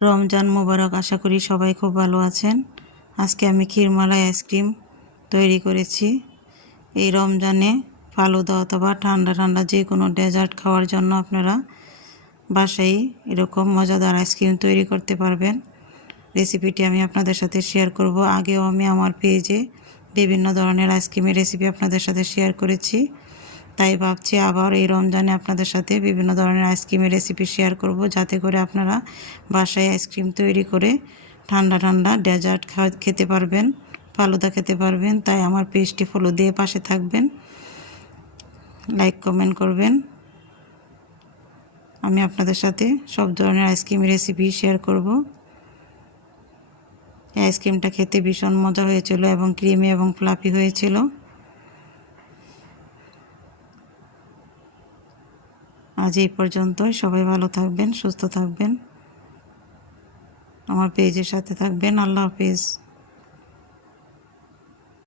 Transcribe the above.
রমজান মোবারক। আশা করি সবাই খুব ভালো আছেন। আজকে আমি ক্ষীরমালাই আইসক্রিম তৈরি করেছি। এই রমজানে ফালুদা অথবা ঠান্ডা ঠান্ডা যে কোনো ডেজার্ট খাওয়ার জন্য আপনারা বাসায় এরকম মজাদার আইসক্রিম তৈরি করতে পারবেন। রেসিপিটি আমি আপনাদের সাথে শেয়ার করব। আগেও আমি আমার পেজে বিভিন্ন ধরনের আইসক্রিমের রেসিপি আপনাদের সাথে শেয়ার করেছি, তাই ভাবছি আবার এই রমজানে আপনাদের সাথে বিভিন্ন ধরনের আইসক্রিমের রেসিপি শেয়ার করব, যাতে করে আপনারা বাসায় আইসক্রিম তৈরি করে ঠান্ডা ঠান্ডা ডেজার্ট খেতে পারবেন, ফালুদা খেতে পারবেন। তাই আমার পেজটি ফলো দিয়ে পাশে থাকবেন, লাইক কমেন্ট করবেন। আমি আপনাদের সাথে সব ধরনের আইসক্রিমের রেসিপি শেয়ার করব। এই আইসক্রিমটা খেতে ভীষণ মজা হয়েছিল এবং ক্রিমি এবং ফ্লাফি হয়েছিল। আজ এই পর্যন্তই। সবাই ভালো থাকবেন, সুস্থ থাকবেন, আমার পেজের সাথে থাকবেন। আল্লাহ হাফিজ।